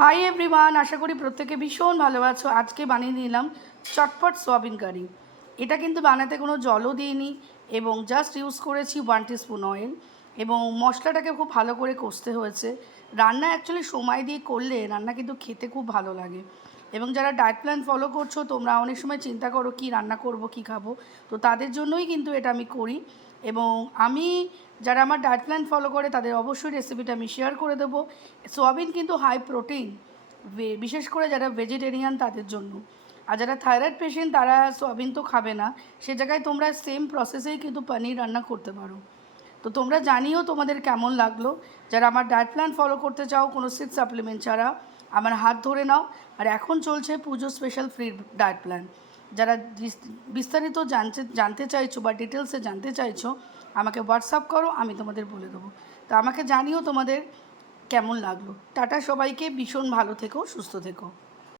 Hi everyone, আশা করি প্রত্যেকে ভীষণ ভালো আছো। আজকে বানিয়ে নিলাম চটপট সোয়াবিন কারি। এটা কিন্তু বানাতে কোনো জলও দিইনি এবং জাস্ট ইউজ করেছি 1 টিস্পুন অয়েল এবং মশলাটাকে খুব ভালো করে কষতে হয়েছে। রান্না অ্যাকচুয়ালি সময় দিয়ে করলে রান্না কিন্তু খেতে খুব ভালো লাগে। এবং যারা ডায়েট প্ল্যান ফলো করছো তোমরা অনেক সময় চিন্তা করো কি রান্না করব কি খাবো, তো তাদের জন্যই কিন্তু এটা আমি করি। এবং আমি যারা আমার ডায়েট প্ল্যান ফলো করে তাদের অবশ্যই রেসিপিটা আমি শেয়ার করে দেবো। সোয়াবিন কিন্তু হাই প্রোটিন, বিশেষ করে যারা ভেজিটেরিয়ান তাদের জন্য। আর যারা থাইরয়েড পেশেন্ট তারা সোয়াবিন তো খাবে না, সে জায়গায় তোমরা সেম প্রসেসেই কিন্তু পনির রান্না করতে পারো। তো তোমরা জানিও তোমাদের কেমন লাগলো। যারা আমার ডায়েট প্ল্যান ফলো করতে চাও কোনো সিড সাপ্লিমেন্ট ছাড়া, আমার হাত ধরে নাও। আর এখন চলছে পুজো স্পেশাল ফ্রি ডায়েট প্ল্যান। যারা বিস্তারিত জানতে চাইছো বা ডিটেলসে জানতে চাইছো, আমাকে হোয়াটসঅ্যাপ করো, আমি তোমাদের বলে দেবো। তো আমাকে জানিও তোমাদের কেমন লাগলো। টাটা সবাইকে, ভীষণ ভালো থেকো, সুস্থ থেকো।